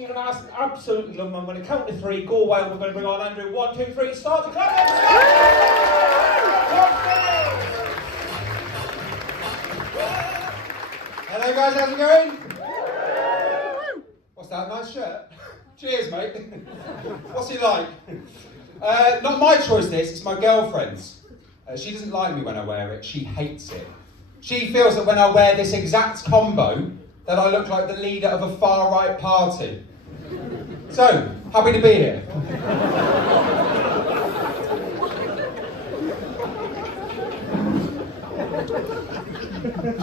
Rakowski, and I absolutely love them. I'm going to count to 3, go away, and we're going to bring on Andrew. 1, 2, 3, start the clap. Hello guys, how's it going? What's that, nice shirt? Cheers mate. What's he like? Not my choice this, it's my girlfriend's. She doesn't like me when I wear it, she hates it. She feels that when I wear this exact combo, that I look like the leader of a far-right party. So, happy to be here.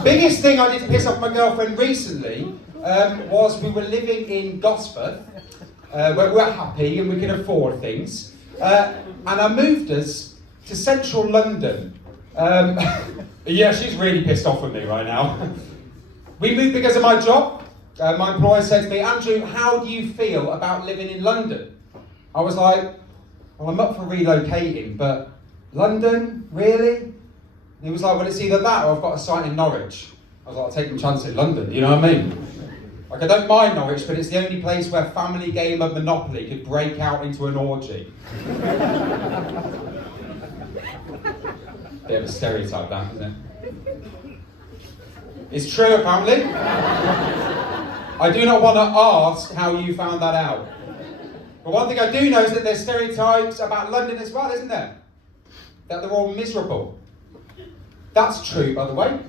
Biggest thing I did to piss off my girlfriend recently was we were living in Gosford, where we were happy and we could afford things, and I moved us to central London. Yeah, she's really pissed off with me right now. We moved because of my job. My employer said to me, Andrew, how do you feel about living in London? I was like, well, I'm up for relocating, but London, really? He was like, well, it's either that or I've got a site in Norwich. I was like, I'll take my chance in London, you know what I mean? Like, I don't mind Norwich, but it's the only place where family game of Monopoly could break out into an orgy. Bit of a stereotype, that, isn't it? It's true, apparently. I do not want to ask how you found that out. But one thing I do know is that there's stereotypes about London as well, isn't there? That they're all miserable. That's true, by the way.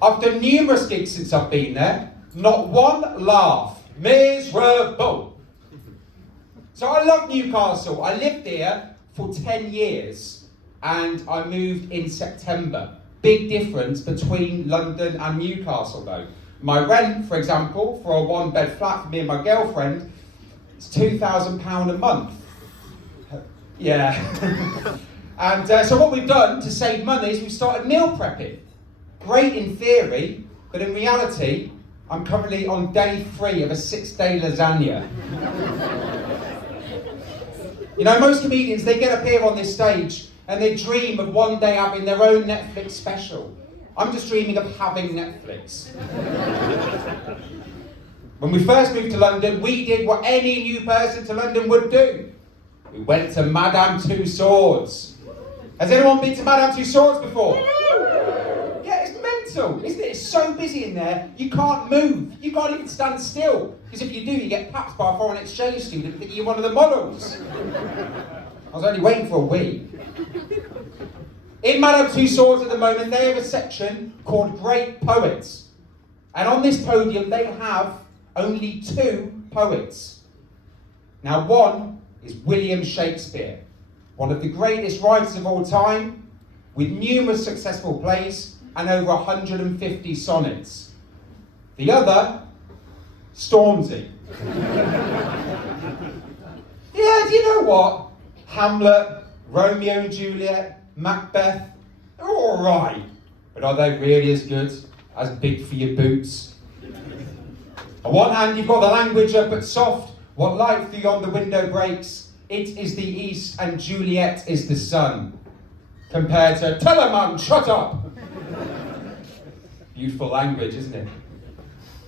I've done numerous gigs since I've been there. Not one laugh. Miserable. So I love Newcastle. I lived here for 10 years and I moved in September. Big difference between London and Newcastle though. My rent, for example, for a 1-bed flat for me and my girlfriend, is £2,000 a month. Yeah. And so what we've done to save money is we've started meal prepping. Great in theory, but in reality, I'm currently on day 3 of a 6-day lasagna. You know, most comedians, they get up here on this stage and they dream of one day having their own Netflix special. I'm just dreaming of having Netflix. When we first moved to London, we did what any new person to London would do. We went to Madame Tussauds. Has anyone been to Madame Tussauds before? Yeah, it's mental, isn't it? It's so busy in there, you can't move. You can't even stand still. Because if you do, you get papped by a foreign exchange student thinking you're one of the models. I was only waiting for a week. In Madame Tussauds at the moment, they have a section called Great Poets. And on this podium, they have only 2 poets. Now, one is William Shakespeare, one of the greatest writers of all time, with numerous successful plays and over 150 sonnets. The other, Stormzy. Yeah, do you know what? Hamlet, Romeo and Juliet, Macbeth, they're all right. But are they really as good as Big for Your Boots? On one hand, you've got the language up but soft. What light through yonder window breaks? It is the east and Juliet is the sun. Compared to, tell her man, shut up. Beautiful language, isn't it?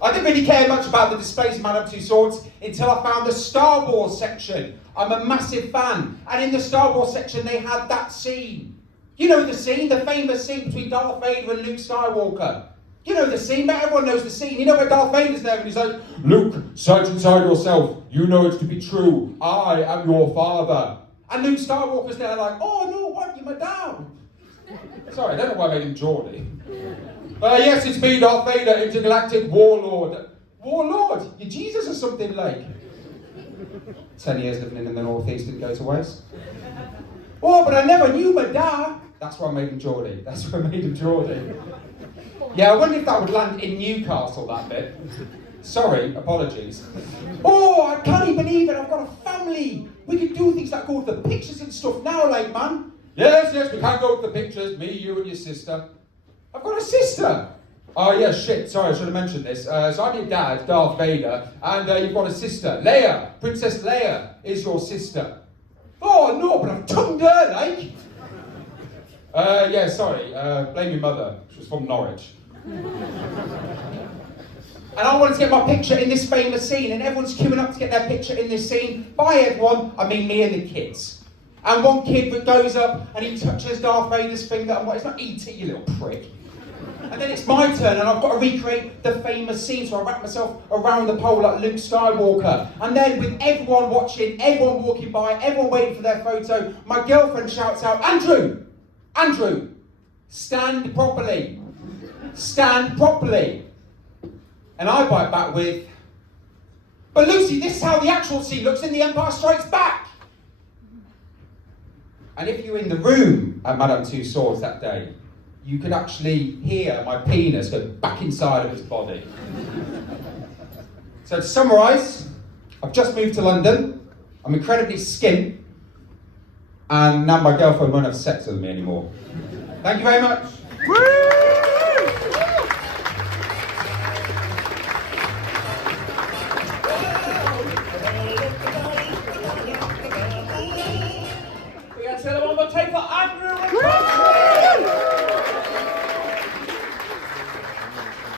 I didn't really care much about the displays in Madame Tussauds until I found the Star Wars section. I'm a massive fan. And in the Star Wars section, they had that scene. You know the scene, the famous scene between Darth Vader and Luke Skywalker. You know the scene, but everyone knows the scene. You know where Darth Vader's there and he's like, Luke, search inside yourself. You know it's to be true. I am your father. And Luke Skywalker's there like, oh no, what, you're my dad. Sorry, I don't know why I made him Geordie. Yes, it's me, Darth Vader, intergalactic warlord. Warlord? You're Jesus or something like? 10 years living in the northeast didn't go to waste. Oh, but I never knew my dad. That's why I made him Geordie. That's why I made him Geordie. Yeah, I wonder if that would land in Newcastle, that bit. Sorry, apologies. Oh, I can't even believe it, I've got a family. We could do things like go to the pictures and stuff now, like, man. Yes, we can go to the pictures, me, you and your sister. I've got a sister. Oh, yeah, shit, sorry, I should have mentioned this. So I'm your dad, Darth Vader, and you've got a sister. Leia, Princess Leia is your sister. Oh, no, but I've tongued her, like. Yeah, sorry, blame your mother. She was from Norwich. And I wanted to get my picture in this famous scene, and everyone's queuing up to get their picture in this scene. By everyone, I mean me and the kids. And one kid that goes up and he touches Darth Vader's finger. I'm like, it's not E.T., you little prick. And then it's my turn, and I've got to recreate the famous scene, so I wrap myself around the pole like Luke Skywalker. And then with everyone watching, everyone walking by, everyone waiting for their photo, my girlfriend shouts out, Andrew, stand properly. Stand properly. And I bite back with, but Lucy, this is how the actual scene looks in The Empire Strikes Back. And if you're in the room at Madame Tussauds that day, you could actually hear my penis go back inside of its body. So to summarise, I've just moved to London, I'm incredibly skint, and now my girlfriend won't have sex with me anymore. Thank you very much. We got to one more take for Andrew.